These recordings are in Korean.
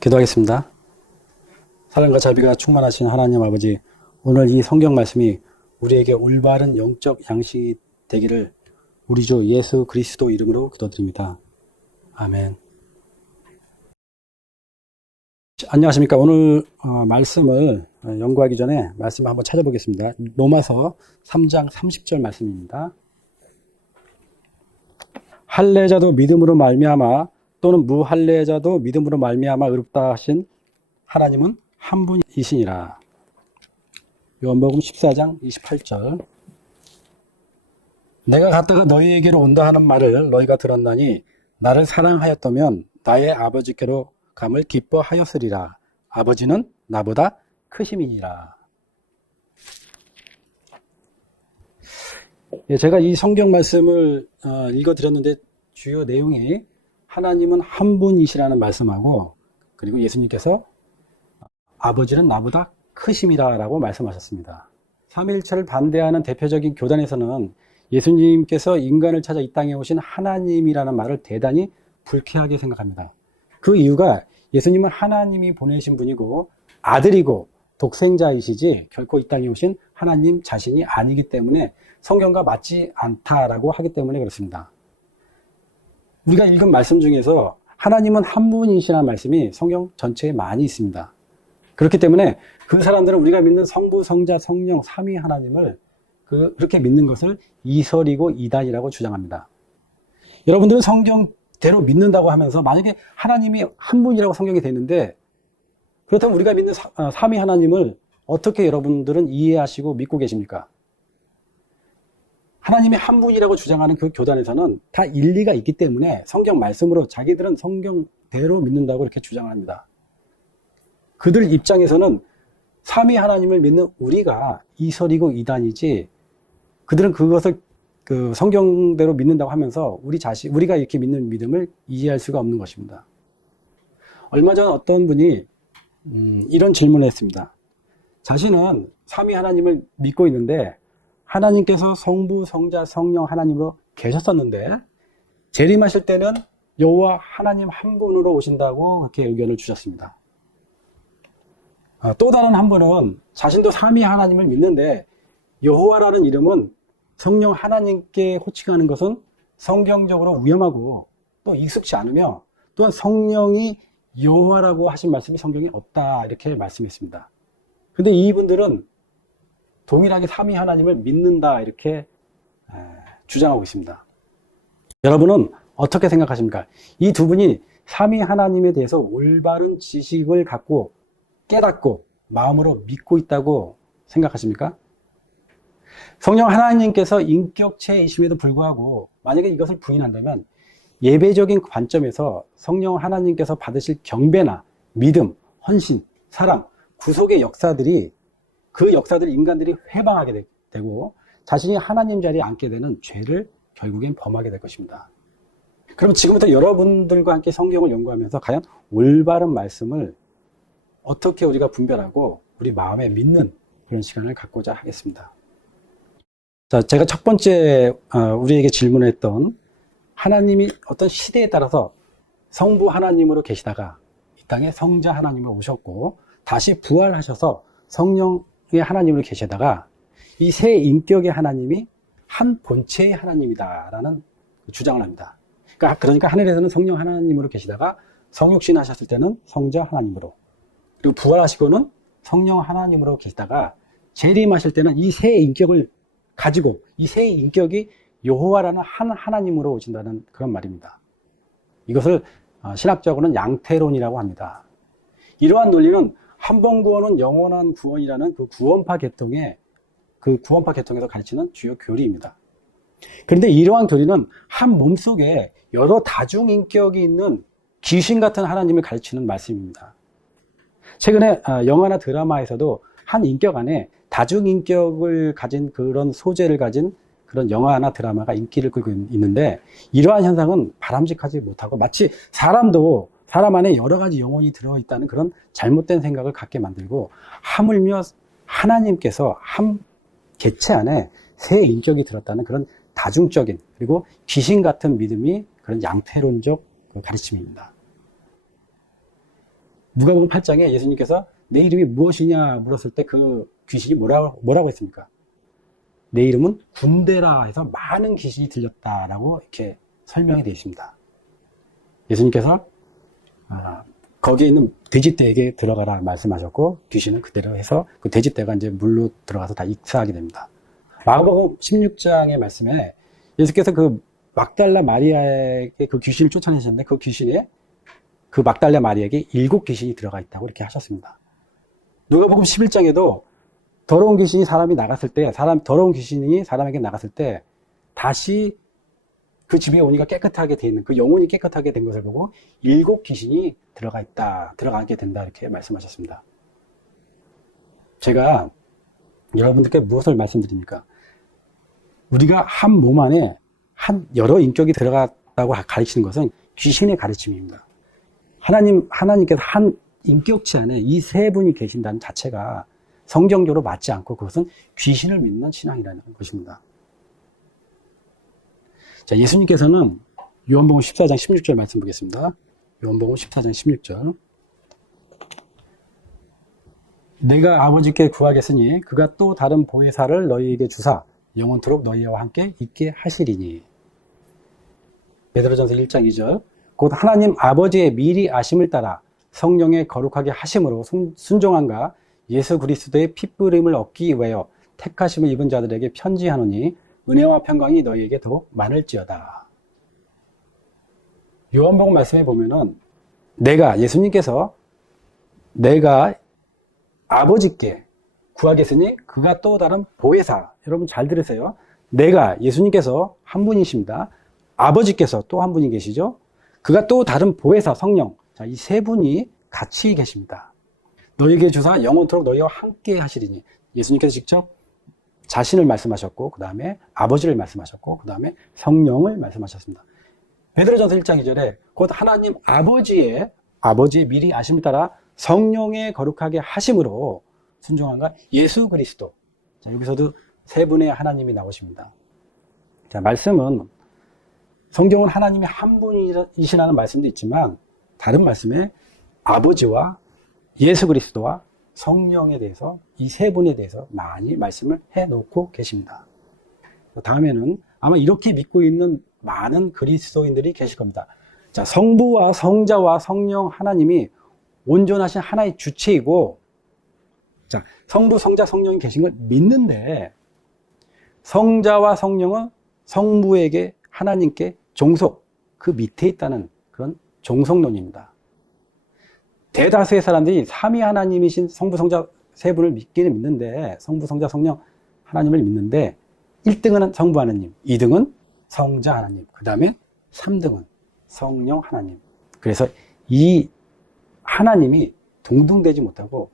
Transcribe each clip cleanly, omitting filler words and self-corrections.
기도하겠습니다. 사랑과 자비가 충만하신 하나님 아버지, 오늘 이 성경 말씀이 우리에게 올바른 영적 양식이 되기를 우리 주 예수 그리스도 이름으로 기도드립니다. 아멘. 안녕하십니까. 오늘 말씀을 연구하기 전에 말씀을 한번 찾아보겠습니다. 로마서 3장 30절 말씀입니다. 할례자도 믿음으로 말미암아 또는 무할례자도 믿음으로 말미암아 의롭다 하신 하나님은 한 분이시니라. 요한복음 14장 28절. 내가 갔다가 너희에게로 온다 하는 말을 너희가 들었나니 나를 사랑하였다면 나의 아버지께로 감을 기뻐하였으리라. 아버지는 나보다 크심이니라. 제가 이 성경 말씀을 읽어드렸는데 주요 내용이 하나님은 한 분이시라는 말씀하고, 그리고 예수님께서 아버지는 나보다 크심이라 라고 말씀하셨습니다. 삼위일체를 반대하는 대표적인 교단에서는 예수님께서 인간을 찾아 이 땅에 오신 하나님이라는 말을 대단히 불쾌하게 생각합니다. 그 이유가 예수님은 하나님이 보내신 분이고 아들이고 독생자이시지 결코 이 땅에 오신 하나님 자신이 아니기 때문에 성경과 맞지 않다라고 하기 때문에 그렇습니다. 우리가 읽은 말씀 중에서 하나님은 한 분이시라는 말씀이 성경 전체에 많이 있습니다. 그렇기 때문에 그 사람들은 우리가 믿는 성부, 성자, 성령, 삼위 하나님을 그렇게 믿는 것을 이설이고 이단이라고 주장합니다. 여러분들은 성경대로 믿는다고 하면서 만약에 하나님이 한 분이라고 성경에 되어 있는데, 그렇다면 우리가 믿는 삼위 하나님을 어떻게 여러분들은 이해하시고 믿고 계십니까? 하나님이 한 분이라고 주장하는 그 교단에서는 다 일리가 있기 때문에 성경 말씀으로 자기들은 성경대로 믿는다고 이렇게 주장합니다. 그들 입장에서는 삼위 하나님을 믿는 우리가 이설이고 이단이지, 그들은 그것을 성경대로 믿는다고 하면서 우리가 이렇게 믿는 믿음을 이해할 수가 없는 것입니다. 얼마 전 어떤 분이 이런 질문을 했습니다. 자신은 삼위 하나님을 믿고 있는데 하나님께서 성부, 성자, 성령 하나님으로 계셨었는데 재림하실 때는 여호와 하나님 한 분으로 오신다고 그렇게 의견을 주셨습니다. 또 다른 한 분은 자신도 삼위 하나님을 믿는데 여호와라는 이름은 성령 하나님께 호칭하는 것은 성경적으로 위험하고 또 익숙치 않으며 또한 성령이 여호와라고 하신 말씀이 성경에 없다, 이렇게 말씀했습니다. 근데 이분들은 동일하게 삼위 하나님을 믿는다, 이렇게 주장하고 있습니다. 여러분은 어떻게 생각하십니까? 이 두 분이 삼위 하나님에 대해서 올바른 지식을 갖고 깨닫고 마음으로 믿고 있다고 생각하십니까? 성령 하나님께서 인격체이심에도 불구하고 만약에 이것을 부인한다면 예배적인 관점에서 성령 하나님께서 받으실 경배나 믿음, 헌신, 사랑, 구속의 역사들이 그 역사들을 인간들이 회방하게 되고 자신이 하나님 자리에 앉게 되는 죄를 결국엔 범하게 될 것입니다. 그럼 지금부터 여러분들과 함께 성경을 연구하면서 과연 올바른 말씀을 어떻게 우리가 분별하고 우리 마음에 믿는 그런 시간을 갖고자 하겠습니다. 자, 제가 첫 번째 우리에게 질문했던 하나님이 어떤 시대에 따라서 성부 하나님으로 계시다가 이 땅에 성자 하나님으로 오셨고 다시 부활하셔서 성령의 하나님으로 계시다가 이 세 인격의 하나님이 한 본체의 하나님이다라는 주장을 합니다. 그러니까 하늘에서는 성령 하나님으로 계시다가 성육신 하셨을 때는 성자 하나님으로, 그리고 부활하시고는 성령 하나님으로 계시다가 재림하실 때는 이 세 인격을 가지고 이 세 인격이 여호와라는 한 하나님으로 오신다는 그런 말입니다. 이것을 신학적으로는 양태론이라고 합니다. 이러한 논리는 한 번 구원은 영원한 구원이라는 그 구원파 계통에서 가르치는 주요 교리입니다. 그런데 이러한 교리는 한 몸속에 여러 다중인격이 있는 귀신 같은 하나님을 가르치는 말씀입니다. 최근에 영화나 드라마에서도 한 인격 안에 다중인격을 가진 그런 소재를 가진 그런 영화나 드라마가 인기를 끌고 있는데 이러한 현상은 바람직하지 못하고 마치 사람 안에 여러 가지 영혼이 들어있다는 그런 잘못된 생각을 갖게 만들고 하물며 하나님께서 한 개체 안에 세 인격이 들었다는 그런 다중적인 그리고 귀신 같은 믿음이 그런 양태론적 가르침입니다. 누가복음 8장에 예수님께서 내 이름이 무엇이냐 물었을 때 그 귀신이 뭐라고 했습니까? 내 이름은 군대라 해서 많은 귀신이 들렸다라고 이렇게 설명이 되어 있습니다. 예수님께서 거기에 있는 돼지떼에게 들어가라 말씀하셨고 귀신은 그대로 해서 그 돼지떼가 이제 물로 들어가서 다 익사하게 됩니다. 마가복음 16장의 말씀에 예수께서 그 막달라 마리아에게 그 귀신을 쫓아내셨는데 그 귀신에 그 막달라 마리아에게 7 귀신이 들어가 있다고 이렇게 하셨습니다. 누가복음 11장에도 더러운 귀신이 더러운 귀신이 사람에게 나갔을 때 다시 그 집에 오니까 깨끗하게 돼 있는 그 영혼이 깨끗하게 된 것을 보고 7 귀신이 들어가게 된다 이렇게 말씀하셨습니다. 제가 여러분들께 무엇을 말씀드립니까? 우리가 한 몸 안에 여러 인격이 들어갔다고 가르치는 것은 귀신의 가르침입니다. 하나님께서 한 인격체 안에 이 세 분이 계신다는 자체가 성경적으로 맞지 않고 그것은 귀신을 믿는 신앙이라는 것입니다. 자, 예수님께서는 요한복음 14장 16절 말씀 보겠습니다. 요한복음 14장 16절. 내가 아버지께 구하겠으니 그가 또 다른 보혜사를 너희에게 주사 영원토록 너희와 함께 있게 하시리니. 베드로전서 1장 2절. 곧 하나님 아버지의 미리 아심을 따라 성령의 거룩하게 하심으로 순종함과 예수 그리스도의 핏부림을 얻기 위하여 택하심을 입은 자들에게 편지하노니 은혜와 평강이 너희에게 더욱 많을지어다. 요한복음 말씀에 보면은 예수님께서 내가 아버지께 구하겠으니 그가 또 다른 보혜사, 여러분 잘 들으세요. 예수님께서 한 분이십니다. 아버지께서 또 한 분이 계시죠. 그가 또 다른 보혜사, 성령, 이 세 분이 같이 계십니다. 너희에게 주사 영원토록 너희와 함께 하시리니. 예수님께서 직접 자신을 말씀하셨고 그 다음에 아버지를 말씀하셨고 그 다음에 성령을 말씀하셨습니다. 베드로전서 1장 2절에 곧 하나님 아버지의 미리 아심을 따라 성령의 거룩하게 하심으로 순종함과 예수 그리스도. 자, 여기서도 세 분의 하나님이 나오십니다. 자, 말씀은 성경은 하나님이 한 분이시라는 말씀도 있지만 다른 말씀에 아버지와 예수 그리스도와 성령에 대해서 이 세 분에 대해서 많이 말씀을 해놓고 계십니다. 다음에는 아마 이렇게 믿고 있는 많은 그리스도인들이 계실 겁니다. 자, 성부와 성자와 성령 하나님이 온전하신 하나의 주체이고, 자, 성부, 성자, 성령이 계신 걸 믿는데 성자와 성령은 성부에게 하나님께 종속, 그 밑에 있다는 그런 종속론입니다. 대다수의 사람들이 삼위 하나님이신 성부, 성자 세 분을 믿기는 믿는데 성부, 성자, 성령 하나님을 믿는데 1등은 성부 하나님, 2등은 성자 하나님, 그 다음에 3등은 성령 하나님. 그래서 이 하나님이 동등되지 못하고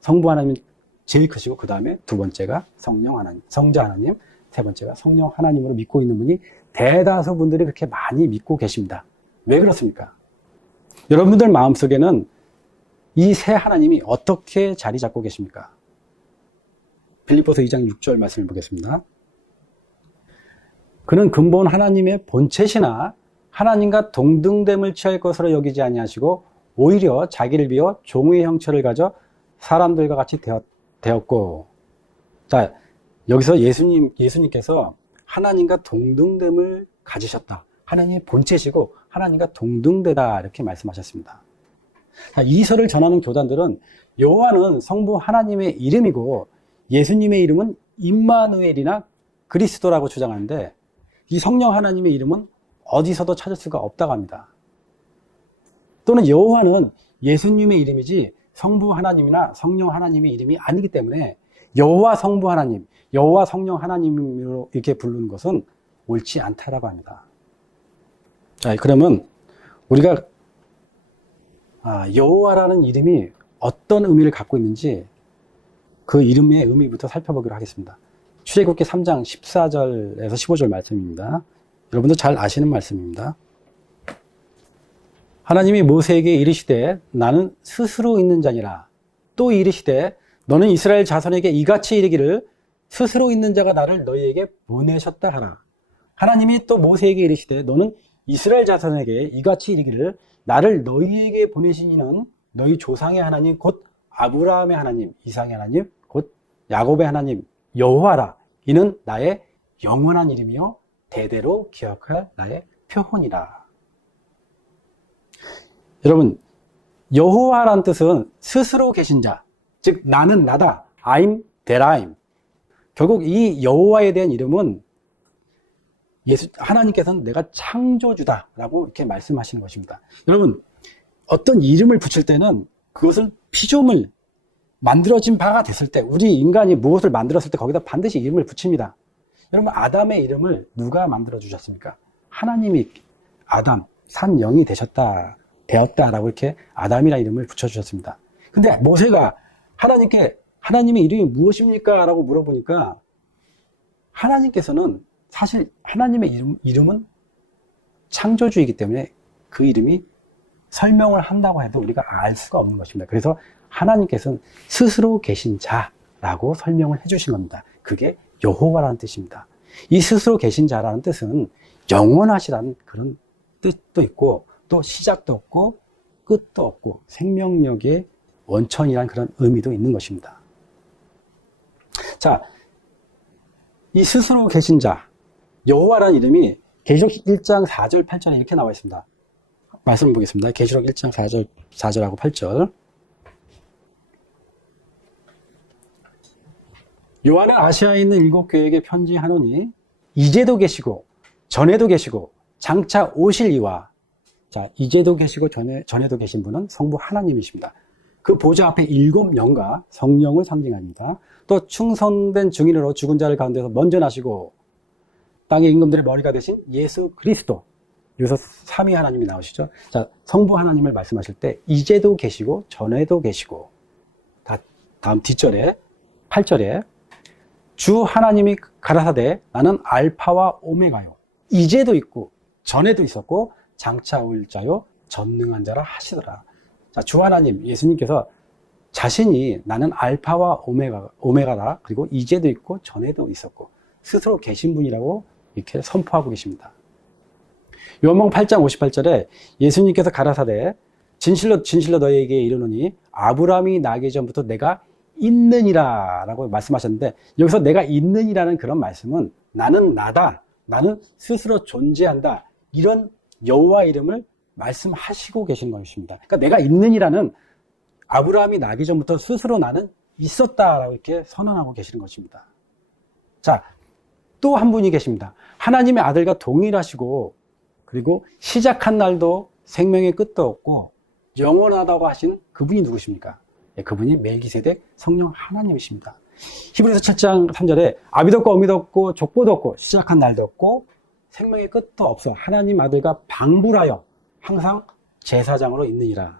성부 하나님이 제일 크시고 그 다음에 두 번째가 성령 하나님, 성자 하나님, 세 번째가 성령 하나님으로 믿고 있는 분이 대다수 분들이 그렇게 많이 믿고 계십니다. 왜 그렇습니까? 여러분들 마음속에는 이 세 하나님이 어떻게 자리 잡고 계십니까? 빌립보서 2장 6절 말씀을 보겠습니다. 그는 근본 하나님의 본체시나 하나님과 동등됨을 취할 것으로 여기지 아니하시고 오히려 자기를 비워 종의 형체를 가져 사람들과 같이 되었고. 자, 여기서 예수님께서 하나님과 동등됨을 가지셨다. 하나님의 본체시고 하나님과 동등되다 이렇게 말씀하셨습니다. 자, 이 설을 전하는 교단들은 요한은 성부 하나님의 이름이고 예수님의 이름은 임마누엘이나 그리스도라고 주장하는데 이 성령 하나님의 이름은 어디서도 찾을 수가 없다고 합니다. 또는 요한은 예수님의 이름이지 성부 하나님이나 성령 하나님의 이름이 아니기 때문에 여호와 성부 하나님, 여호와 성령 하나님으로 이렇게 부르는 것은 옳지 않다라고 합니다. 자, 그러면 우리가 여호와라는 이름이 어떤 의미를 갖고 있는지 그 이름의 의미부터 살펴보기로 하겠습니다. 출애굽기 3장 14절에서 15절 말씀입니다. 여러분도 잘 아시는 말씀입니다. 하나님이 모세에게 이르시되 나는 스스로 있는 자니라. 또 이르시되 너는 이스라엘 자손에게 이같이 이르기를 스스로 있는 자가 나를 너희에게 보내셨다 하라. 하나님이 또 모세에게 이르시되 너는 이스라엘 자손에게 이같이 이르기를 나를 너희에게 보내신 이는 너희 조상의 하나님 곧 아브라함의 하나님, 이삭의 하나님 곧 야곱의 하나님 여호와라. 이는 나의 영원한 이름이요 대대로 기억할 나의 표본이라. 여러분, 여호와라는 뜻은 스스로 계신 자, 즉 나는 나다, I'm that I'm. 결국 이 여호와에 대한 이름은 하나님께서는 내가 창조주다라고 이렇게 말씀하시는 것입니다. 여러분, 어떤 이름을 붙일 때는 그것을 피조물, 만들어진 바가 됐을 때, 우리 인간이 무엇을 만들었을 때 거기다 반드시 이름을 붙입니다. 여러분, 아담의 이름을 누가 만들어 주셨습니까? 하나님이 아담, 산 영이 되었다라고 이렇게 아담이라는 이름을 붙여주셨습니다. 근데 모세가 하나님께 하나님의 이름이 무엇입니까? 라고 물어보니까 하나님께서는 사실 하나님의 이름은 창조주이기 때문에 그 이름이 설명을 한다고 해도 우리가 알 수가 없는 것입니다. 그래서 하나님께서는 스스로 계신 자라고 설명을 해주신 겁니다. 그게 여호와라는 뜻입니다. 이 스스로 계신 자라는 뜻은 영원하시라는 그런 뜻도 있고 또 시작도 없고 끝도 없고 생명력의 원천이라는 그런 의미도 있는 것입니다. 자, 이 스스로 계신 자 여호와라는 이름이 계시록 1장 4절 8절에 이렇게 나와 있습니다. 말씀을 보겠습니다. 계시록 1장 4절하고 8절. 요한은 아시아에 있는 7교회에게 편지하노니 이제도 계시고 전에도 계시고 장차 오실 이와, 자, 이제도 계시고 전에도 계신 분은 성부 하나님이십니다. 그 보좌 앞에 7영과 성령을 상징합니다. 또 충성된 증인으로 죽은 자를 가운데서 먼저 나시고 땅의 임금들의 머리가 되신 예수 그리스도, 여기서 삼위 하나님이 나오시죠. 자, 성부 하나님을 말씀하실 때 이제도 계시고 전에도 계시고, 다음 뒷절에 8절에 주 하나님이 가라사대 나는 알파와 오메가요, 이제도 있고 전에도 있었고 장차 올 자요 전능한 자라 하시더라. 자, 주 하나님 예수님께서 자신이 나는 알파와 오메가다, 그리고 이제도 있고 전에도 있었고 스스로 계신 분이라고 이렇게 선포하고 계십니다. 요한복음 8장 58절에 예수님께서 가라사대 진실로 너희에게 이르노니 아브라함이 나기 전부터 내가 있느니라 라고 말씀하셨는데, 여기서 내가 있느니라는 그런 말씀은 나는 나다, 나는 스스로 존재한다, 이런 여호와 이름을 말씀하시고 계신 것입니다. 그러니까 내가 있느니라는 아브라함이 나기 전부터 스스로 나는 있었다라고 이렇게 선언하고 계시는 것입니다. 자, 또 한 분이 계십니다. 하나님의 아들과 동일하시고 그리고 시작한 날도 생명의 끝도 없고 영원하다고 하신 그분이 누구십니까? 네, 그분이 멜기세덱 성령 하나님이십니다. 히브리서 7장 3절에 아비도 없고 어미도 없고 족보도 없고 시작한 날도 없고 생명의 끝도 없어 하나님 아들과 방불하여 항상 제사장으로 있느니라.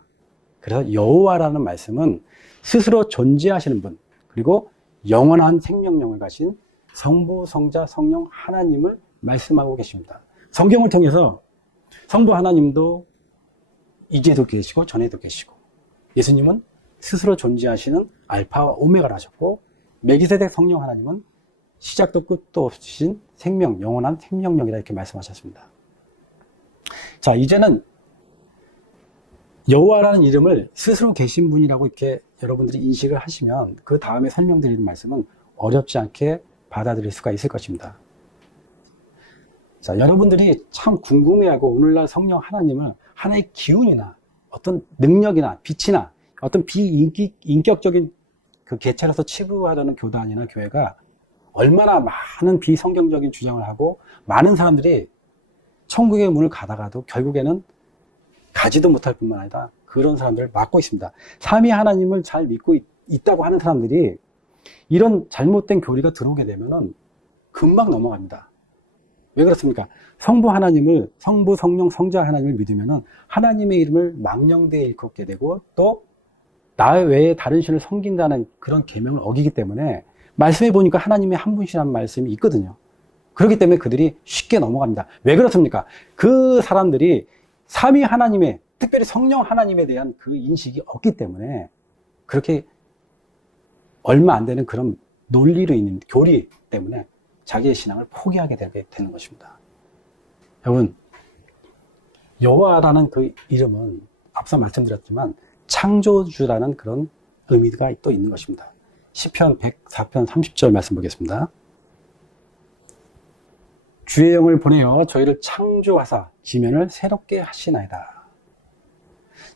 그래서 여호와라는 말씀은 스스로 존재하시는 분, 그리고 영원한 생명력을 가신 성부, 성자, 성령 하나님을 말씀하고 계십니다. 성경을 통해서 성부 하나님도 이제도 계시고 전에도 계시고, 예수님은 스스로 존재하시는 알파와 오메가를 하셨고, 멜기세덱 성령 하나님은 시작도 끝도 없으신 생명, 영원한 생명력이라 이렇게 말씀하셨습니다. 자, 이제는 여호와라는 이름을 스스로 계신 분이라고 이렇게 여러분들이 인식을 하시면 그 다음에 설명드리는 말씀은 어렵지 않게 받아들일 수가 있을 것입니다. 자, 여러분들이 참 궁금해하고 오늘날 성령 하나님을 하나의 기운이나 어떤 능력이나 빛이나 어떤 비인격적인 그 개체로서 취급하려는 교단이나 교회가 얼마나 많은 비성경적인 주장을 하고 많은 사람들이 천국의 문을 가다가도 결국에는 가지도 못할 뿐만 아니라 그런 사람들을 막고 있습니다. 삼위 하나님을 잘 믿고 있다고 하는 사람들이 이런 잘못된 교리가 들어오게 되면은 금방 넘어갑니다. 왜 그렇습니까? 성부 하나님을, 성부, 성령, 성자 하나님을 믿으면은 하나님의 이름을 망령되이 일컫게 되고 또 나 외에 다른 신을 섬긴다는 그런 계명을 어기기 때문에 말씀해 보니까 하나님의 한 분이라는 말씀이 있거든요. 그렇기 때문에 그들이 쉽게 넘어갑니다. 왜 그렇습니까? 그 사람들이 삼위 하나님의, 특별히 성령 하나님에 대한 그 인식이 없기 때문에 그렇게 얼마 안 되는 그런 논리로 있는 교리 때문에 자기의 신앙을 포기하게 되게 되는 것입니다. 여러분, 여호와라는 그 이름은 앞서 말씀드렸지만 창조주라는 그런 의미가 또 있는 것입니다. 시편 104편 30절 말씀 보겠습니다. 주의 영을 보내어 저희를 창조하사 지면을 새롭게 하시나이다.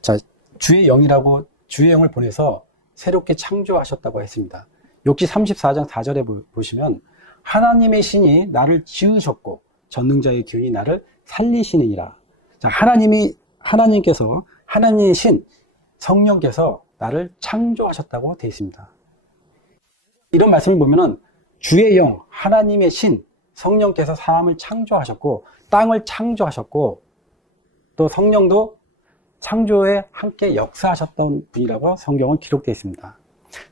자, 주의 영을 보내서 새롭게 창조하셨다고 했습니다. 욕기 34장 4절에 보시면 하나님의 신이 나를 지으셨고 전능자의 기운이 나를 살리시느니라. 자, 하나님께서 하나님의 신 성령께서 나를 창조하셨다고 되어 있습니다. 이런 말씀을 보면은 주의 영, 하나님의 신, 성령께서 사람을 창조하셨고 땅을 창조하셨고 또 성령도 창조에 함께 역사하셨던 분이라고 성경은 기록되어 있습니다.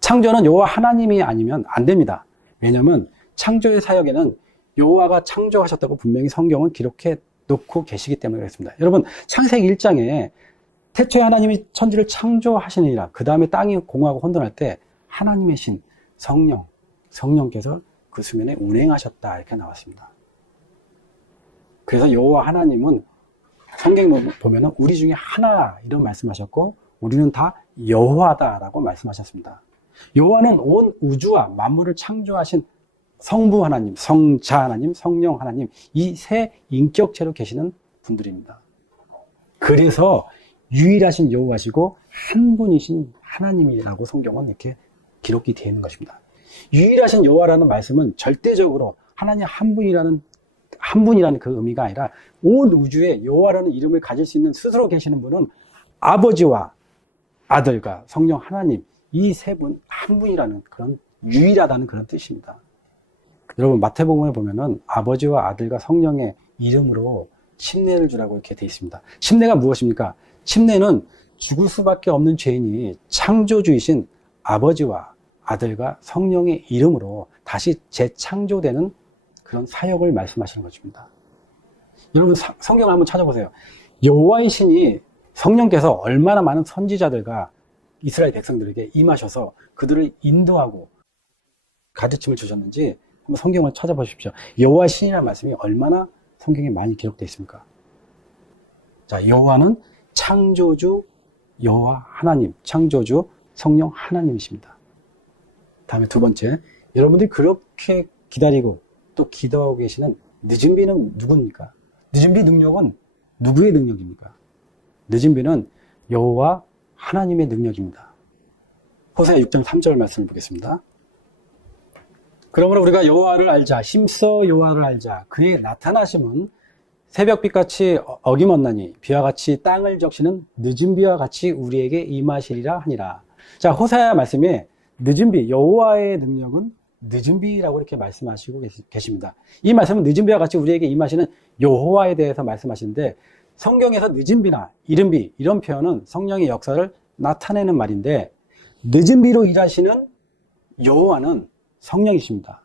창조는 여호와 하나님이 아니면 안 됩니다. 왜냐하면 창조의 사역에는 여호와가 창조하셨다고 분명히 성경은 기록해 놓고 계시기 때문에 그렇습니다. 여러분, 창세기 1장에 태초에 하나님이 천지를 창조하시느니라, 그 다음에 땅이 공허하고 혼돈할 때 하나님의 신, 성령께서 그 수면에 운행하셨다 이렇게 나왔습니다. 그래서 여호와 하나님은 성경 보면은 우리 중에 하나 이런 말씀하셨고 우리는 다 여호와다라고 말씀하셨습니다. 여호와는 온 우주와 만물을 창조하신 성부 하나님, 성자 하나님, 성령 하나님, 이 세 인격체로 계시는 분들입니다. 그래서 유일하신 여호와시고 한 분이신 하나님이라고 성경은 이렇게 기록이 되어 있는 것입니다. 유일하신 여호와라는 말씀은 절대적으로 하나님 한 분이라는 그 의미가 아니라 온 우주에 여호와라는 이름을 가질 수 있는 스스로 계시는 분은 아버지와 아들과 성령 하나님, 이 세 분 한 분이라는 그런 유일하다는 그런 뜻입니다. 여러분, 마태복음에 보면은 아버지와 아들과 성령의 이름으로 침례를 주라고 이렇게 되어 있습니다. 침례가 무엇입니까? 침례는 죽을 수밖에 없는 죄인이 창조주이신 아버지와 아들과 성령의 이름으로 다시 재창조되는 그런 사역을 말씀하시는 것입니다. 여러분, 성경을 한번 찾아보세요. 여호와의 신이 성령께서 얼마나 많은 선지자들과 이스라엘 백성들에게 임하셔서 그들을 인도하고 가르침을 주셨는지 한번 성경을 찾아보십시오. 여호와의 신이라는 말씀이 얼마나 성경에 많이 기록되어 있습니까? 자, 여호와는 창조주 여호와 하나님, 창조주 성령 하나님이십니다. 다음에 두 번째, 여러분들이 그렇게 기다리고 또 기도하고 계시는 늦은 비는 누굽니까? 늦은 비 능력은 누구의 능력입니까? 늦은 비는 여호와 하나님의 능력입니다. 호세아 6장 3절 말씀을 보겠습니다. 그러므로 우리가 여호와를 알자, 힘써 여호와를 알자. 그의 나타나심은 새벽빛같이 어김없나니 비와 같이 땅을 적시는 늦은 비와 같이 우리에게 임하시리라 하니라. 자, 호세아 말씀에 늦은비, 여호와의 능력은 늦은비라고 이렇게 말씀하시고 계십니다. 이 말씀은 늦은비와 같이 우리에게 임하시는 여호와에 대해서 말씀하시는데, 성경에서 늦은비나 이른비 이런 표현은 성령의 역사를 나타내는 말인데, 늦은비로 일하시는 여호와는 성령이십니다.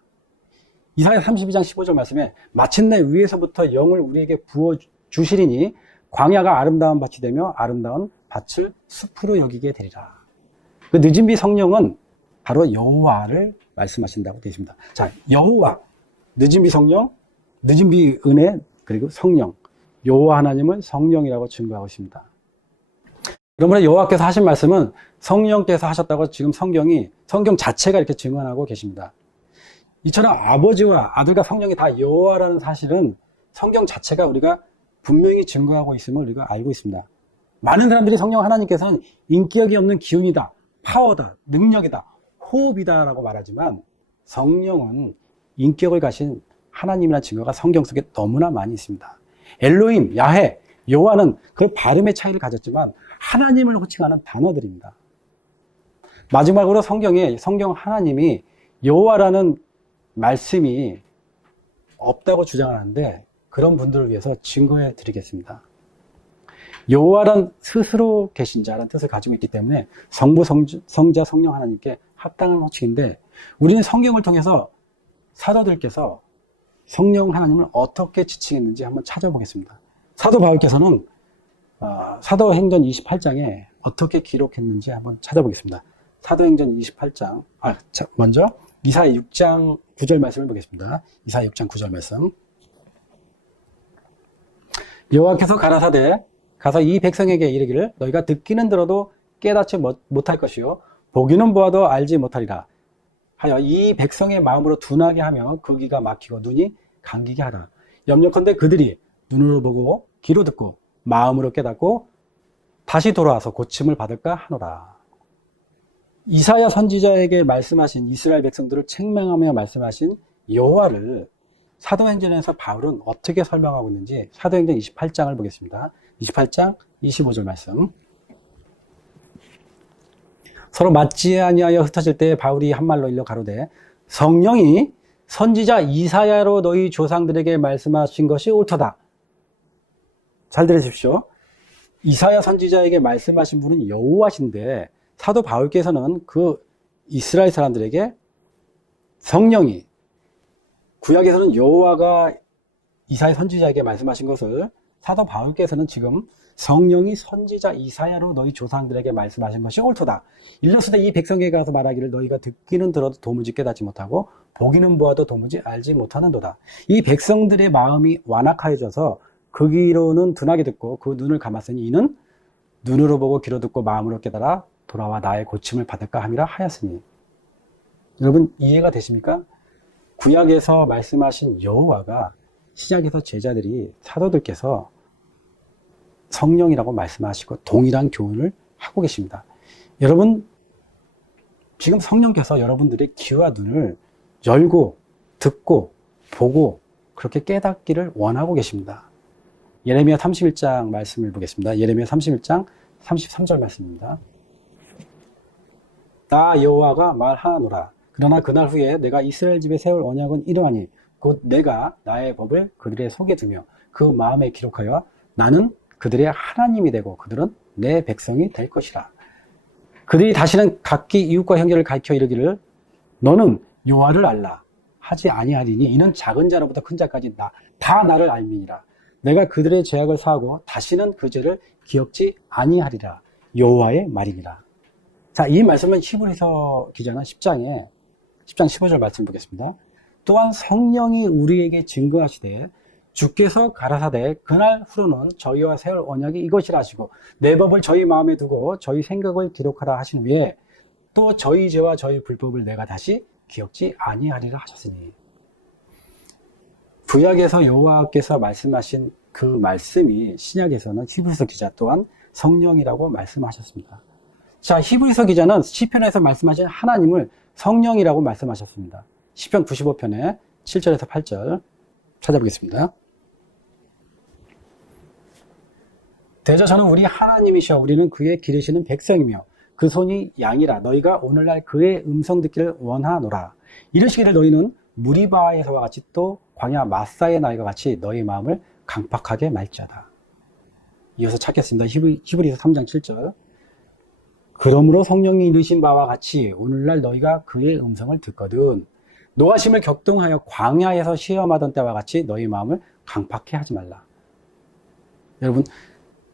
이사야 32장 15절 말씀에 마침내 위에서부터 영을 우리에게 부어 주시리니 광야가 아름다운 밭이 되며 아름다운 밭을 숲으로 여기게 되리라. 그 늦은비 성령은 바로 여호와를 말씀하신다고 되어 있습니다. 자, 여호와, 늦은비 성령, 늦은비 은혜, 그리고 성령, 여호와 하나님을 성령이라고 증거하고 있습니다. 그러므로 여호와께서 하신 말씀은 성령께서 하셨다고 지금 성경 자체가 이렇게 증언하고 계십니다. 이처럼 아버지와 아들과 성령이 다 여호와라는 사실은 성경 자체가 우리가 분명히 증거하고 있음을 우리가 알고 있습니다. 많은 사람들이 성령 하나님께서는 인격이 없는 기운이다, 파워다, 능력이다, 호흡이다라고 말하지만, 성령은 인격을 가신 하나님이라는 증거가 성경 속에 너무나 많이 있습니다. 엘로힘, 야훼, 여호와는 그 발음의 차이를 가졌지만 하나님을 호칭하는 단어들입니다. 마지막으로 성경 하나님이 여호와라는 말씀이 없다고 주장하는데, 그런 분들을 위해서 증거해 드리겠습니다. 여호와란 스스로 계신 자라는 뜻을 가지고 있기 때문에 성부, 성자, 성령 하나님께 합당한 호칭인데, 우리는 성경을 통해서 사도들께서 성령 하나님을 어떻게 지칭했는지 한번 찾아보겠습니다. 사도 바울께서는 사도행전 28장에 어떻게 기록했는지 한번 찾아보겠습니다. 사도행전 28장, 먼저 이사야 6장 9절 말씀을 보겠습니다. 이사야 6장 9절 말씀. 여호와께서 가라사대 가서 이 백성에게 이르기를 너희가 듣기는 들어도 깨닫지 못할 것이요 보기는 보아도 알지 못하리라 하여 이 백성의 마음으로 둔하게 하며 그 귀가 막히고 눈이 감기게 하라. 염려컨대 그들이 눈으로 보고 귀로 듣고 마음으로 깨닫고 다시 돌아와서 고침을 받을까 하노라. 이사야 선지자에게 말씀하신 이스라엘 백성들을 책망하며 말씀하신 여호와를 사도행전에서 바울은 어떻게 설명하고 있는지 사도행전 28장을 보겠습니다. 28장 25절 말씀. 서로 맞지 아니하여 흩어질 때 바울이 한 말로 일러 가로되 성령이 선지자 이사야로 너희 조상들에게 말씀하신 것이 옳도다. 잘 들으십시오. 이사야 선지자에게 말씀하신 분은 여호와신데, 사도 바울께서는 그 이스라엘 사람들에게 성령이, 구약에서는 여호와가 이사야 선지자에게 말씀하신 것을 사도 바울께서는 지금 성령이 선지자 이사야로 너희 조상들에게 말씀하신 것이 옳도다. 일러스되 이 백성에게 가서 말하기를 너희가 듣기는 들어도 도무지 깨닫지 못하고 보기는 보아도 도무지 알지 못하는도다. 이 백성들의 마음이 완악하여져서 그 귀로는 둔하게 듣고 그 눈을 감았으니 이는 눈으로 보고 귀로 듣고 마음으로 깨달아 돌아와 나의 고침을 받을까 함이라 하였으니. 여러분 이해가 되십니까? 구약에서 말씀하신 여호와가 신약에서 제자들이, 사도들께서 성령이라고 말씀하시고 동일한 교훈을 하고 계십니다. 여러분 지금 성령께서 여러분들의 귀와 눈을 열고 듣고 보고 그렇게 깨닫기를 원하고 계십니다. 예레미야 31장 말씀을 보겠습니다. 예레미야 31장 33절 말씀입니다. 나 여호와가 말하노라. 그러나 그날 후에 내가 이스라엘 집에 세울 언약은 이러하니 곧 내가 나의 법을 그들의 속에 두며 그 마음에 기록하여 나는 그들의 하나님이 되고 그들은 내 백성이 될 것이라. 그들이 다시는 각기 이웃과 형제를 가리켜 이르기를 너는 여호와를 알라 하지 아니하리니 이는 작은 자로부터 큰 자까지 다 나를 알미니라. 내가 그들의 죄악을 사하고 다시는 그 죄를 기억지 아니하리라. 여호와의 말이니라. 자, 이 말씀은 히브리서 기자는 10장 15절 말씀 보겠습니다. 또한 성령이 우리에게 증거하시되 주께서 가라사대 그날 후로는 저희와 세울 언약이 이것이라 하시고 내 법을 저희 마음에 두고 저희 생각을 기록하라 하신 후에 또 저희 죄와 저희 불법을 내가 다시 기억지 아니하리라 하셨으니. 구약에서 여호와께서 말씀하신 그 말씀이 신약에서는 히브리서 기자 또한 성령이라고 말씀하셨습니다. 자, 히브리서 기자는 시편에서 말씀하신 하나님을 성령이라고 말씀하셨습니다. 시편 95편에 7절에서 8절 찾아보겠습니다. 대저 저는 우리 하나님이시여 우리는 그의 기르시는 백성이며 그 손이 양이라 너희가 오늘날 그의 음성 듣기를 원하노라. 이르시기를 너희는 무리바에서와 같이 또 광야 마사의 나이가 같이 너희 마음을 강팍하게 말지어다. 이어서 찾겠습니다. 히브리서 3장 7절. 그러므로 성령이 이르신 바와 같이 오늘날 너희가 그의 음성을 듣거든 노하심을 격동하여 광야에서 시험하던 때와 같이 너희 마음을 강팍해 하지 말라. 여러분,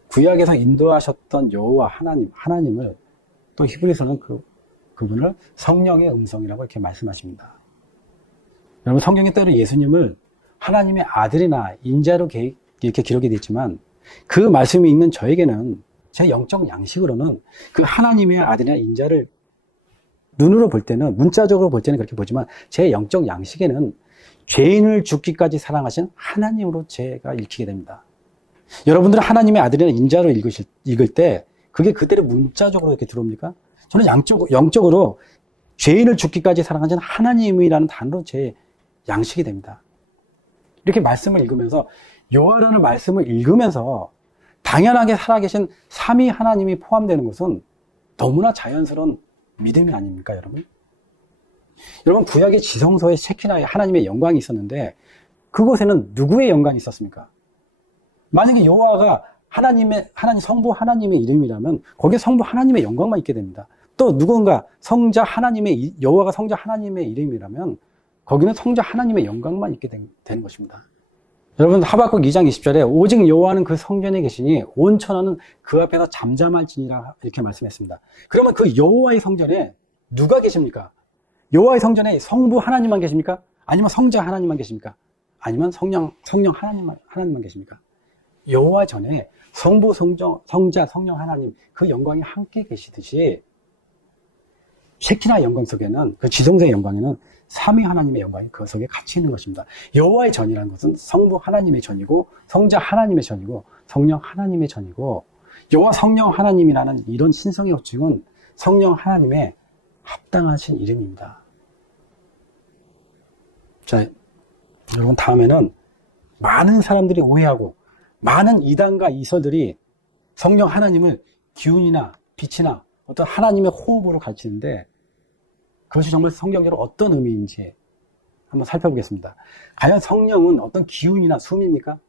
구약에서 인도하셨던 여호와 하나님을 또 히브리서는 그분을 성령의 음성이라고 이렇게 말씀하십니다. 여러분, 성경에 따로 예수님을 하나님의 아들이나 인자로 이렇게 기록이 되어 있지만 그 말씀이 있는 저에게는 제 영적 양식으로는 그 하나님의 아들이나 인자를 눈으로 볼 때는, 문자적으로 볼 때는 그렇게 보지만 제 영적 양식에는 죄인을 죽기까지 사랑하신 하나님으로 제가 읽히게 됩니다. 여러분들은 하나님의 아들이나 인자로 읽을 때 그게 그대로 문자적으로 이렇게 들어옵니까? 저는 영적으로 죄인을 죽기까지 사랑하신 하나님이라는 단어로 제 양식이 됩니다. 이렇게 말씀을 읽으면서 여호와라는 말씀을 읽으면서 당연하게 살아계신 삼위 하나님이 포함되는 것은 너무나 자연스러운 믿음이 아닙니까, 여러분? 여러분, 구약의 지성소에 셰키나에 하나님의 영광이 있었는데 그곳에는 누구의 영광이 있었습니까? 만약에 여호와가 성부 하나님의 이름이라면 거기에 성부 하나님의 영광만 있게 됩니다. 또 누군가 여호와가 성자 하나님의 이름이라면 거기는 성자 하나님의 영광만 있게 되는 것입니다. 여러분, 하박국 2장 20절에 오직 여호와는 그 성전에 계시니 온 천하는 그 앞에서 잠잠할지니라 이렇게 말씀했습니다. 그러면 그 여호와의 성전에 누가 계십니까? 여호와의 성전에 성부 하나님만 계십니까? 아니면 성자 하나님만 계십니까? 아니면 성령 하나님만 계십니까? 여호와 전에 성부, 성자, 성령 하나님 그 영광이 함께 계시듯이 셰키나 영광 속에는, 그 지성소의 영광에는 삼위 하나님의 영광이 그 속에 같이 있는 것입니다. 여호와의 전이라는 것은 성부 하나님의 전이고 성자 하나님의 전이고 성령 하나님의 전이고 여호와 성령 하나님이라는 이런 신성의 호칭은 성령 하나님의 합당하신 이름입니다. 자, 여러분, 다음에는 많은 사람들이 오해하고 많은 이단과 이설들이 성령 하나님을 기운이나 빛이나 어떤 하나님의 호흡으로 가르치는데 그것이 정말 성경적으로 어떤 의미인지 한번 살펴보겠습니다. 과연 성령은 어떤 기운이나 숨입니까?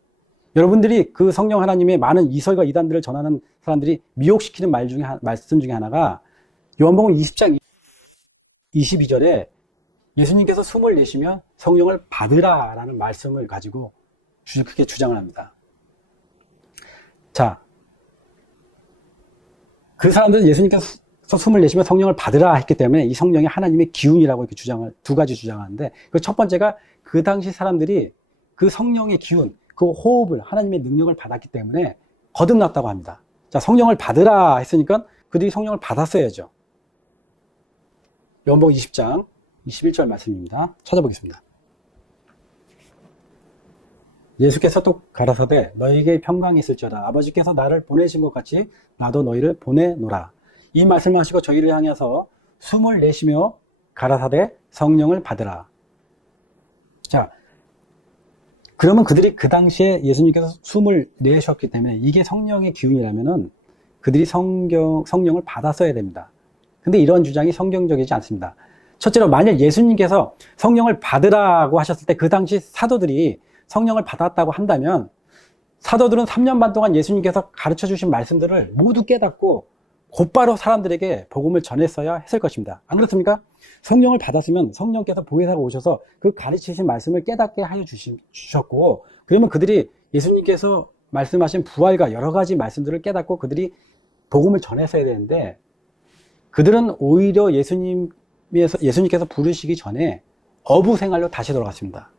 여러분들이 그 성령 하나님의 많은 이설과 이단들을 전하는 사람들이 미혹시키는 말씀 중에 하나가 요한복음 20장 22절에 예수님께서 숨을 내쉬며 성령을 받으라 라는 말씀을 가지고 그렇게 주장을 합니다. 자, 그 사람들은 예수님께서 숨을 내쉬며 성령을 받으라 했기 때문에 이 성령이 하나님의 기운이라고 이렇게 두 가지 주장하는데 그 첫 번째가 그 당시 사람들이 그 성령의 기운, 그 호흡을, 하나님의 능력을 받았기 때문에 거듭났다고 합니다. 자, 성령을 받으라 했으니까 그들이 성령을 받았어야죠. 요한복음 20장 21절 말씀입니다. 찾아보겠습니다. 예수께서 또 가라사대 너희에게 평강이 있을지어다. 아버지께서 나를 보내신 것 같이 나도 너희를 보내노라. 이 말씀을 하시고 저희를 향해서 숨을 내쉬며 가라사대 성령을 받으라. 자, 그러면 그들이 그 당시에 예수님께서 숨을 내쉬었기 때문에 이게 성령의 기운이라면은 그들이 성령을 받았어야 됩니다. 근데 이런 주장이 성경적이지 않습니다. 첫째로, 만약 예수님께서 성령을 받으라고 하셨을 때 그 당시 사도들이 성령을 받았다고 한다면 사도들은 3년 반 동안 예수님께서 가르쳐 주신 말씀들을 모두 깨닫고 곧바로 사람들에게 복음을 전했어야 했을 것입니다. 안 그렇습니까? 성령을 받았으면 성령께서 보혜사가 오셔서 그 가르치신 말씀을 깨닫게 하여 주셨고, 그러면 그들이 예수님께서 말씀하신 부활과 여러 가지 말씀들을 깨닫고 그들이 복음을 전했어야 되는데 그들은 오히려 예수님께서 부르시기 전에 어부 생활로 다시 돌아갔습니다.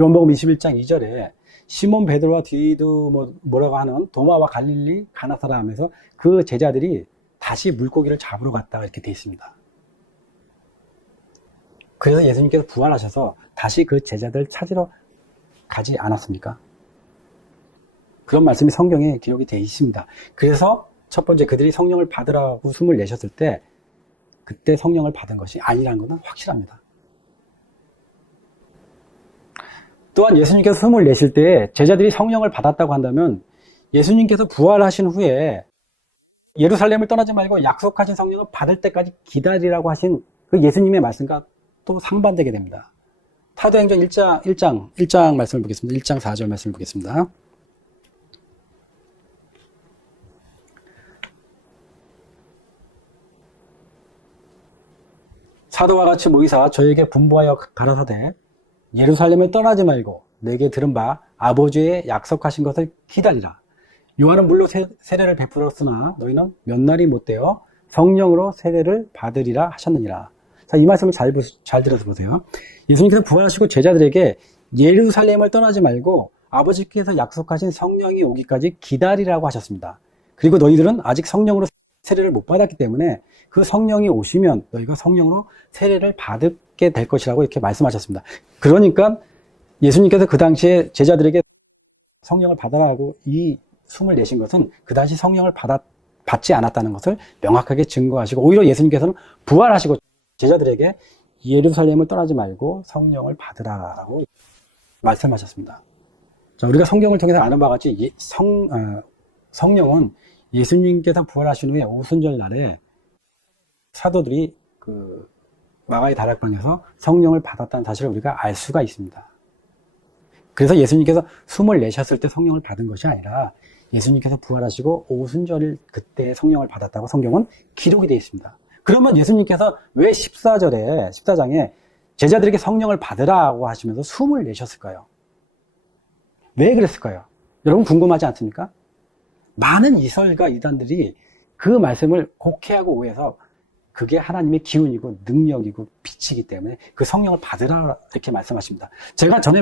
요한복음 21장 2절에 시몬 베드로와 뒤도 뭐라고 하는 도마와 갈릴리 가나사라 하면서 그 제자들이 다시 물고기를 잡으러 갔다 이렇게 되어 있습니다. 그래서 예수님께서 부활하셔서 다시 그 제자들 찾으러 가지 않았습니까? 그런 말씀이 성경에 기록이 되어 있습니다. 그래서 첫 번째, 그들이 성령을 받으라고 숨을 내셨을 때 그때 성령을 받은 것이 아니라는 것은 확실합니다. 또한 예수님께서 숨을 내쉴 때 제자들이 성령을 받았다고 한다면 예수님께서 부활하신 후에 예루살렘을 떠나지 말고 약속하신 성령을 받을 때까지 기다리라고 하신 그 예수님의 말씀과 또 상반되게 됩니다. 사도행전 1장 말씀을 보겠습니다. 1장 4절 말씀을 보겠습니다. 사도와 같이 모이사 저에게 분부하여 가라사대 예루살렘을 떠나지 말고 내게 들은 바 아버지의 약속하신 것을 기다리라. 요한은 물로 세례를 베풀었으나 너희는 몇 날이 못되어 성령으로 세례를 받으리라 하셨느니라. 자, 이 말씀을 잘 들어서 보세요. 예수님께서 부활하시고 제자들에게 예루살렘을 떠나지 말고 아버지께서 약속하신 성령이 오기까지 기다리라고 하셨습니다. 그리고 너희들은 아직 성령으로 세례를 못 받았기 때문에 그 성령이 오시면 너희가 성령으로 세례를 받게 될 것이라고 이렇게 말씀하셨습니다. 그러니까 예수님께서 그 당시에 제자들에게 성령을 받아라고 이 숨을 내신 것은 그 당시 성령을 받지 않았다는 것을 명확하게 증거하시고, 오히려 예수님께서는 부활하시고 제자들에게 예루살렘을 떠나지 말고 성령을 받으라라고 말씀하셨습니다. 자, 우리가 성경을 통해서 아는 바와 같이 성령은 예수님께서 부활하신 후에 오순절 날에 사도들이 그 마가의 다락방에서 성령을 받았다는 사실을 우리가 알 수가 있습니다. 그래서 예수님께서 숨을 내셨을 때 성령을 받은 것이 아니라 예수님께서 부활하시고 오순절 그때 성령을 받았다고 성경은 기록이 되어 있습니다. 그러면 예수님께서 왜 14장에 제자들에게 성령을 받으라고 하시면서 숨을 내셨을까요? 왜 그랬을까요? 여러분 궁금하지 않습니까? 많은 이설과 이단들이 그 말씀을 곡해하고 오해해서 그게 하나님의 기운이고 능력이고 빛이기 때문에 그 성령을 받으라 이렇게 말씀하십니다. 제가 전에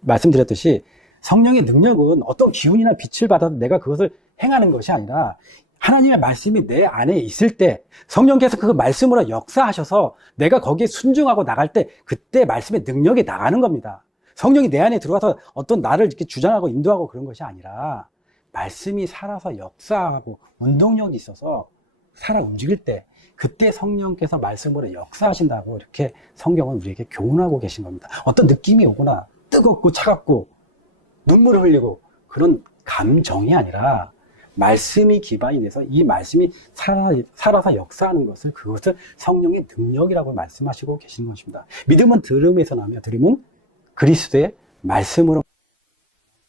말씀드렸듯이 성령의 능력은 어떤 기운이나 빛을 받아도 내가 그것을 행하는 것이 아니라 하나님의 말씀이 내 안에 있을 때 성령께서 그 말씀으로 역사하셔서 내가 거기에 순종하고 나갈 때 그때 말씀의 능력이 나가는 겁니다. 성령이 내 안에 들어와서 어떤 나를 이렇게 주장하고 인도하고 그런 것이 아니라 말씀이 살아서 역사하고 운동력이 있어서 살아 움직일 때 그때 성령께서 말씀으로 역사하신다고 이렇게 성경은 우리에게 교훈하고 계신 겁니다. 어떤 느낌이 오거나 뜨겁고 차갑고 눈물을 흘리고 그런 감정이 아니라 말씀이 기반이 돼서 이 말씀이 살아서 역사하는 것을, 그것을 성령의 능력이라고 말씀하시고 계시는 것입니다. 믿음은 들음에서 나며 들음은 그리스도의 말씀으로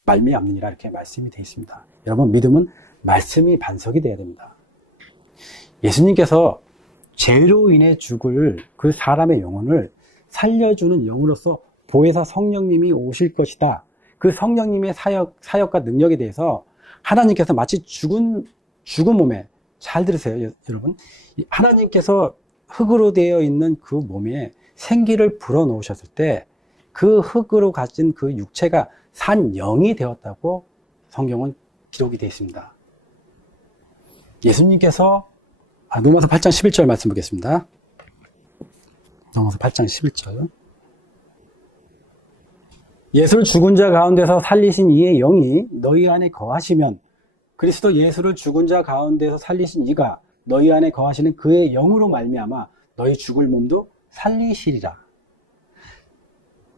말미암느니라 이렇게 말씀이 되어 있습니다. 여러분, 믿음은 말씀이 반석이 되어야 됩니다. 예수님께서 죄로 인해 죽을 그 사람의 영혼을 살려주는 영으로서 보혜사 성령님이 오실 것이다. 그 성령님의 사역과 능력에 대해서 하나님께서 마치 죽은 몸에, 잘 들으세요 여러분, 하나님께서 흙으로 되어 있는 그 몸에 생기를 불어넣으셨을 때 그 흙으로 가진 그 육체가 산 영이 되었다고 성경은 기록이 되어 있습니다. 예수님께서 로마서 8장 11절 말씀 보겠습니다. 로마서 8장 11절. 예수를 죽은 자 가운데서 살리신 이의 영이 너희 안에 거하시면 그리스도 예수를 죽은 자 가운데서 살리신 이가 너희 안에 거하시는 그의 영으로 말미암아 너희 죽을 몸도 살리시리라.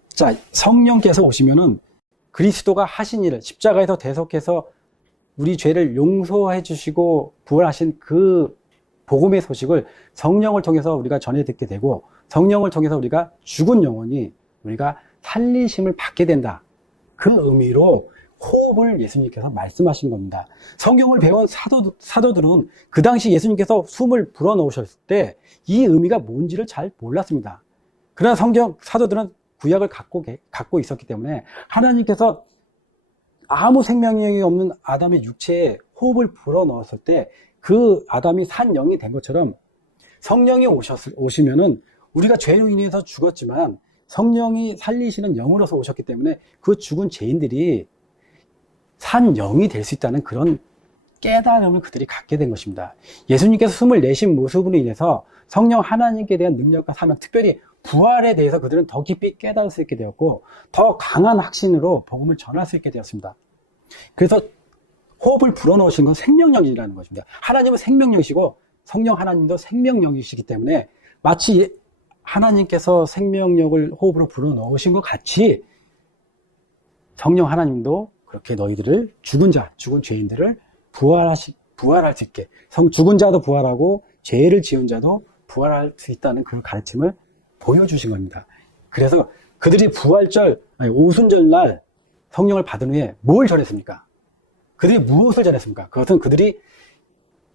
자, 성령께서 오시면은 그리스도가 하신 일을 십자가에서 대속해서 우리 죄를 용서해 주시고 부활하신 그 복음의 소식을 성령을 통해서 우리가 전해 듣게 되고, 성령을 통해서 우리가 죽은 영혼이 우리가 살리심을 받게 된다. 그 의미로 호흡을 예수님께서 말씀하신 겁니다. 성경을 배운 사도들은 그 당시 예수님께서 숨을 불어넣으셨을 때 이 의미가 뭔지를 잘 몰랐습니다. 그러나 사도들은 구약을 갖고 있었기 때문에 하나님께서 아무 생명력이 없는 아담의 육체에 호흡을 불어넣었을 때 그 아담이 산 영이 된 것처럼 성령이 오시면은 우리가 죄로 인해서 죽었지만 성령이 살리시는 영으로서 오셨기 때문에 그 죽은 죄인들이 산 영이 될 수 있다는 그런 깨달음을 그들이 갖게 된 것입니다. 예수님께서 숨을 내신 모습으로 인해서 성령 하나님께 대한 능력과 사명, 특별히 부활에 대해서 그들은 더 깊이 깨달을 수 있게 되었고 더 강한 확신으로 복음을 전할 수 있게 되었습니다. 그래서 호흡을 불어넣으신 건 생명력이라는 것입니다. 하나님은 생명력이시고 성령 하나님도 생명력이시기 때문에 마치 하나님께서 생명력을 호흡으로 불어넣으신 것 같이 성령 하나님도 그렇게 너희들을 죽은 죄인들을 부활할 수 있게, 죽은 자도 부활하고 죄를 지은 자도 부활할 수 있다는 그 가르침을 보여주신 겁니다. 그래서 그들이 부활절, 오순절 날 성령을 받은 후에 뭘 전했습니까? 그들이 무엇을 전했습니까? 그것은 그들이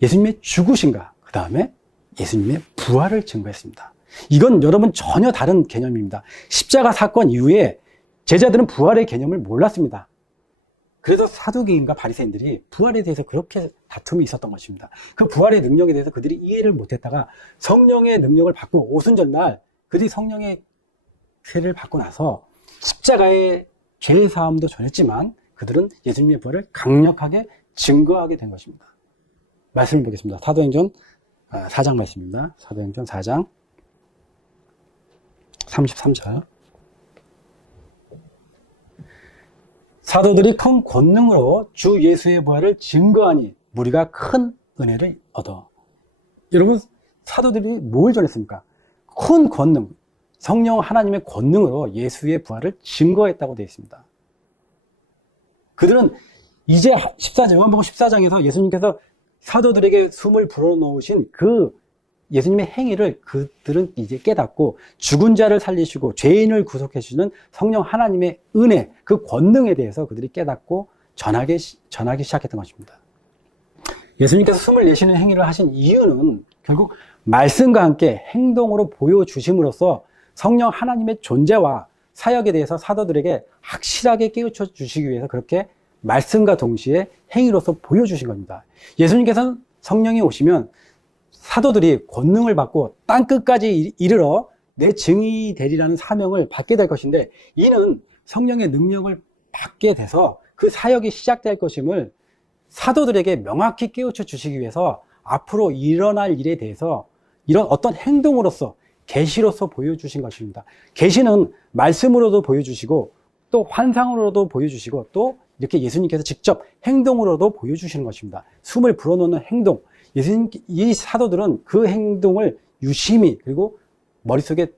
예수님의 죽으신가, 그 다음에 예수님의 부활을 증거했습니다. 이건 여러분 전혀 다른 개념입니다. 십자가 사건 이후에 제자들은 부활의 개념을 몰랐습니다. 그래서 사두개인과 바리새인들이 부활에 대해서 그렇게 다툼이 있었던 것입니다. 그 부활의 능력에 대해서 그들이 이해를 못했다가 성령의 능력을 받고 오순절 날 그들이 성령의 세를 받고 나서 십자가의 죄 사함도 전했지만 그들은 예수님의 부활을 강력하게 증거하게 된 것입니다. 말씀을 보겠습니다. 사도행전 4장 말씀입니다. 사도행전 4장 33절. 사도들이 큰 권능으로 주 예수의 부활을 증거하니 무리가 큰 은혜를 얻어. 여러분, 사도들이 뭘 전했습니까? 큰 권능, 성령 하나님의 권능으로 예수의 부활을 증거했다고 되어 있습니다. 그들은 이제 요한복음 14장에서 예수님께서 사도들에게 숨을 불어넣으신 그 예수님의 행위를 그들은 이제 깨닫고 죽은 자를 살리시고 죄인을 구속해 주시는 성령 하나님의 은혜, 그 권능에 대해서 그들이 깨닫고 전하기 시작했던 것입니다. 예수님께서 숨을 내쉬는 행위를 하신 이유는 결국 말씀과 함께 행동으로 보여주심으로써 성령 하나님의 존재와 사역에 대해서 사도들에게 확실하게 깨우쳐 주시기 위해서 그렇게 말씀과 동시에 행위로서 보여주신 겁니다. 예수님께서는 성령이 오시면 사도들이 권능을 받고 땅끝까지 이르러 내 증인이 되리라는 사명을 받게 될 것인데, 이는 성령의 능력을 받게 돼서 그 사역이 시작될 것임을 사도들에게 명확히 깨우쳐 주시기 위해서 앞으로 일어날 일에 대해서 이런 어떤 행동으로서 계시로서 보여주신 것입니다. 계시는 말씀으로도 보여주시고 또 환상으로도 보여주시고 또 이렇게 예수님께서 직접 행동으로도 보여주시는 것입니다. 숨을 불어넣는 행동, 이 사도들은 그 행동을 유심히, 그리고 머릿속에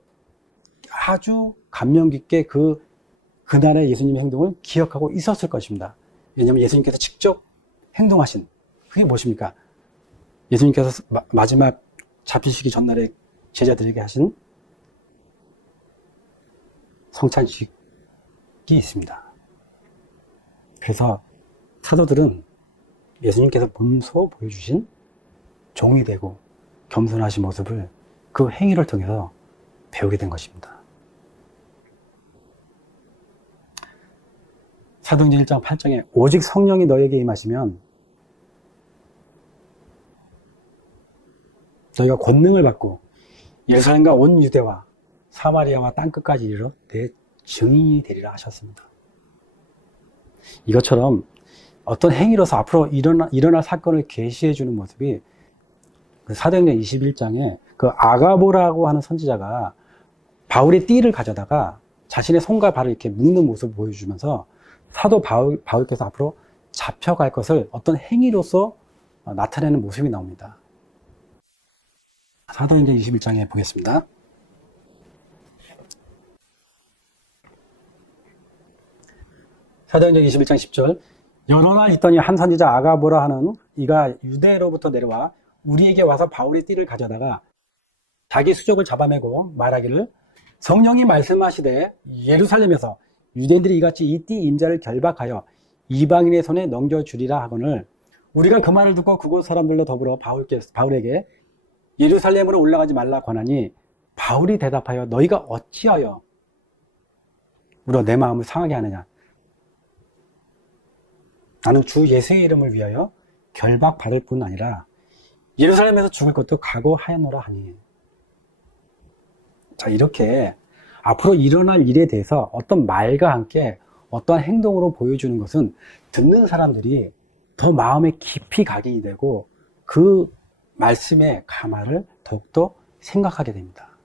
아주 감명 깊게 그날의 예수님의 행동을 기억하고 있었을 것입니다. 왜냐하면 예수님께서 직접 행동하신, 그게 무엇입니까? 예수님께서 마지막 잡히시기 전날에 제자들에게 하신 성찬식이 있습니다. 그래서 사도들은 예수님께서 몸소 보여주신 종이 되고 겸손하신 모습을 그 행위를 통해서 배우게 된 것입니다. 사도행전 1장 8장에 오직 성령이 너에게 임하시면 너희가 권능을 받고 예루살렘과 온 유대와 사마리아와 땅끝까지 이르러 내 증인이 되리라 하셨습니다. 이것처럼 어떤 행위로서 앞으로 일어날 사건을 계시해 주는 모습이 사도행전 21장에 그 아가보라고 하는 선지자가 바울의 띠를 가져다가 자신의 손과 발을 이렇게 묶는 모습을 보여주면서 사도 바울께서 앞으로 잡혀갈 것을 어떤 행위로서 나타내는 모습이 나옵니다. 사도행전 21장에 보겠습니다. 사도행전 21장 10절. 여러 날 있더니 한 선지자 아가보라 하는 이가 유대로부터 내려와 우리에게 와서 바울의 띠를 가져다가 자기 수족을 잡아매고 말하기를 성령이 말씀하시되 예루살렘에서 유대인들이 이같이 이 띠 임자를 결박하여 이방인의 손에 넘겨주리라 하거늘 우리가 그 말을 듣고 그곳 사람들로 더불어 바울에게 예루살렘으로 올라가지 말라 권하니 바울이 대답하여 너희가 어찌하여 우러 내 마음을 상하게 하느냐. 나는 주 예수의 이름을 위하여 결박받을 뿐 아니라 예루살렘에서 죽을 것도 각오하였노라 하니. 자, 이렇게 앞으로 일어날 일에 대해서 어떤 말과 함께 어떠한 행동으로 보여주는 것은 듣는 사람들이 더 마음에 깊이 각인이 되고 그 말씀의 가마를 더욱더 생각하게 됩니다.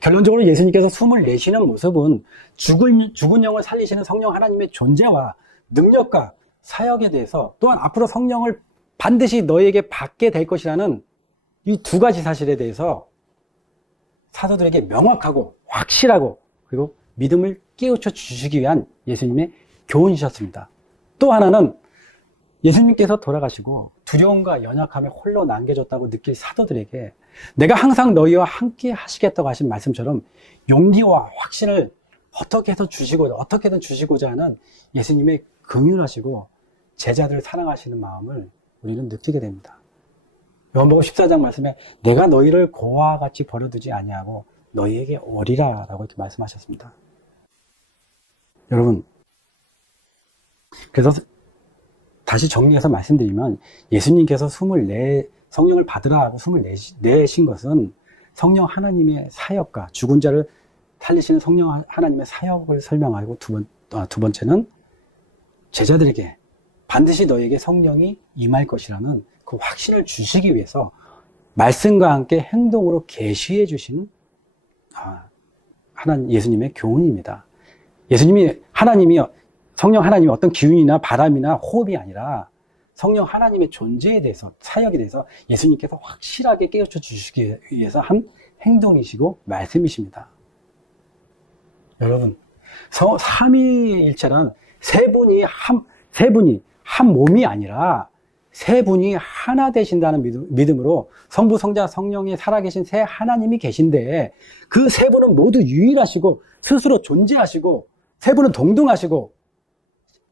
결론적으로 예수님께서 숨을 내쉬는 모습은 죽은 영을 살리시는 성령 하나님의 존재와 능력과 사역에 대해서 또한 앞으로 성령을 반드시 너에게 받게 될 것이라는 이 두 가지 사실에 대해서 사도들에게 명확하고 확실하고 그리고 믿음을 깨우쳐 주시기 위한 예수님의 교훈이셨습니다. 또 하나는 예수님께서 돌아가시고 두려움과 연약함에 홀로 남겨졌다고 느낄 사도들에게 내가 항상 너희와 함께 하시겠다고 하신 말씀처럼 용기와 확신을 어떻게든 주시고자 하는 예수님의 긍휼하시고 제자들을 사랑하시는 마음을 우리는 느끼게 됩니다. 요한복음 14장 말씀에 내가 너희를 고아와 같이 버려두지 아니하고 너희에게 오리라 라고 이렇게 말씀하셨습니다. 여러분, 그래서 다시 정리해서 말씀드리면 예수님께서 성령을 받으라 하고 숨을 내신 것은 성령 하나님의 사역과 죽은 자를 살리시는 성령 하나님의 사역을 설명하고 두 번째는 제자들에게 반드시 너에게 성령이 임할 것이라는 그 확신을 주시기 위해서 말씀과 함께 행동으로 계시해 주신 예수님의 교훈입니다. 성령 하나님이 어떤 기운이나 바람이나 호흡이 아니라 성령 하나님의 존재에 대해서, 사역에 대해서 예수님께서 확실하게 깨우쳐 주시기 위해서 한 행동이시고 말씀이십니다. 여러분, 삼위일체란 세 분이 한 몸이 아니라 세 분이 하나 되신다는 믿음으로 성부, 성자, 성령이 살아계신 세 하나님이 계신데 그 세 분은 모두 유일하시고 스스로 존재하시고 세 분은 동등하시고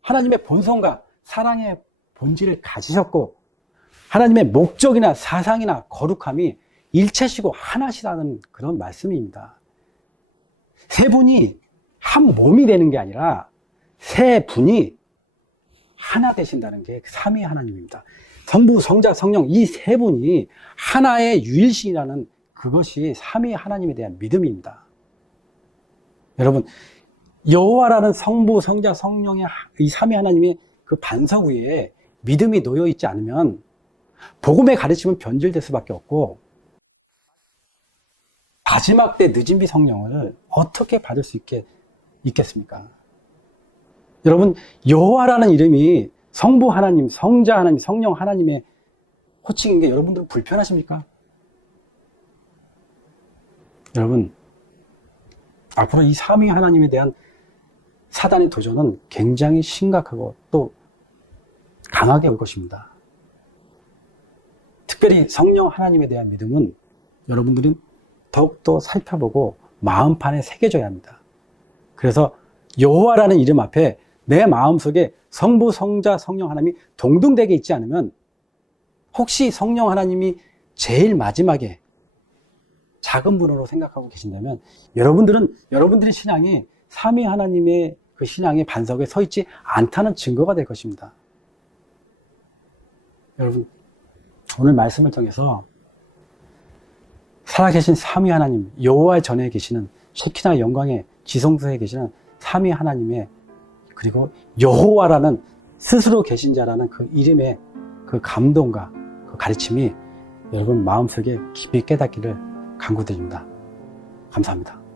하나님의 본성과 사랑의 본질을 가지셨고 하나님의 목적이나 사상이나 거룩함이 일체시고 하나시라는 그런 말씀입니다. 세 분이 한 몸이 되는 게 아니라 세 분이 하나 되신다는 게 삼위 하나님입니다. 성부, 성자, 성령 이 세 분이 하나의 유일신이라는 그것이 삼위 하나님에 대한 믿음입니다. 여러분, 여호와라는 성부, 성자, 성령의 이 삼위 하나님의 그 반석 위에 믿음이 놓여 있지 않으면 복음의 가르침은 변질될 수밖에 없고 마지막 때 늦은 비 성령을 어떻게 받을 수 있겠습니까? 여러분, 여호와라는 이름이 성부 하나님, 성자 하나님, 성령 하나님의 호칭인 게 여러분들은 불편하십니까? 여러분, 앞으로 이 삼위 하나님에 대한 사단의 도전은 굉장히 심각하고 또 강하게 올 것입니다. 특별히 성령 하나님에 대한 믿음은 여러분들은 더욱더 살펴보고 마음판에 새겨져야 합니다. 그래서 여호와라는 이름 앞에 내 마음속에 성부, 성자, 성령 하나님이 동등되게 있지 않으면 혹시 성령 하나님이 제일 마지막에 작은 분으로 생각하고 계신다면 여러분들의 신앙이 삼위 하나님의 그 신앙의 반석에 서 있지 않다는 증거가 될 것입니다. 여러분, 오늘 말씀을 통해서 살아계신 삼위 하나님, 여호와 전에 계시는 쉐키나 영광의 지성소에 계시는 삼위 하나님의 그리고 여호와라는 스스로 계신 자라는 그 이름의 그 감동과 그 가르침이 여러분 마음속에 깊이 깨닫기를 간구드립니다. 감사합니다.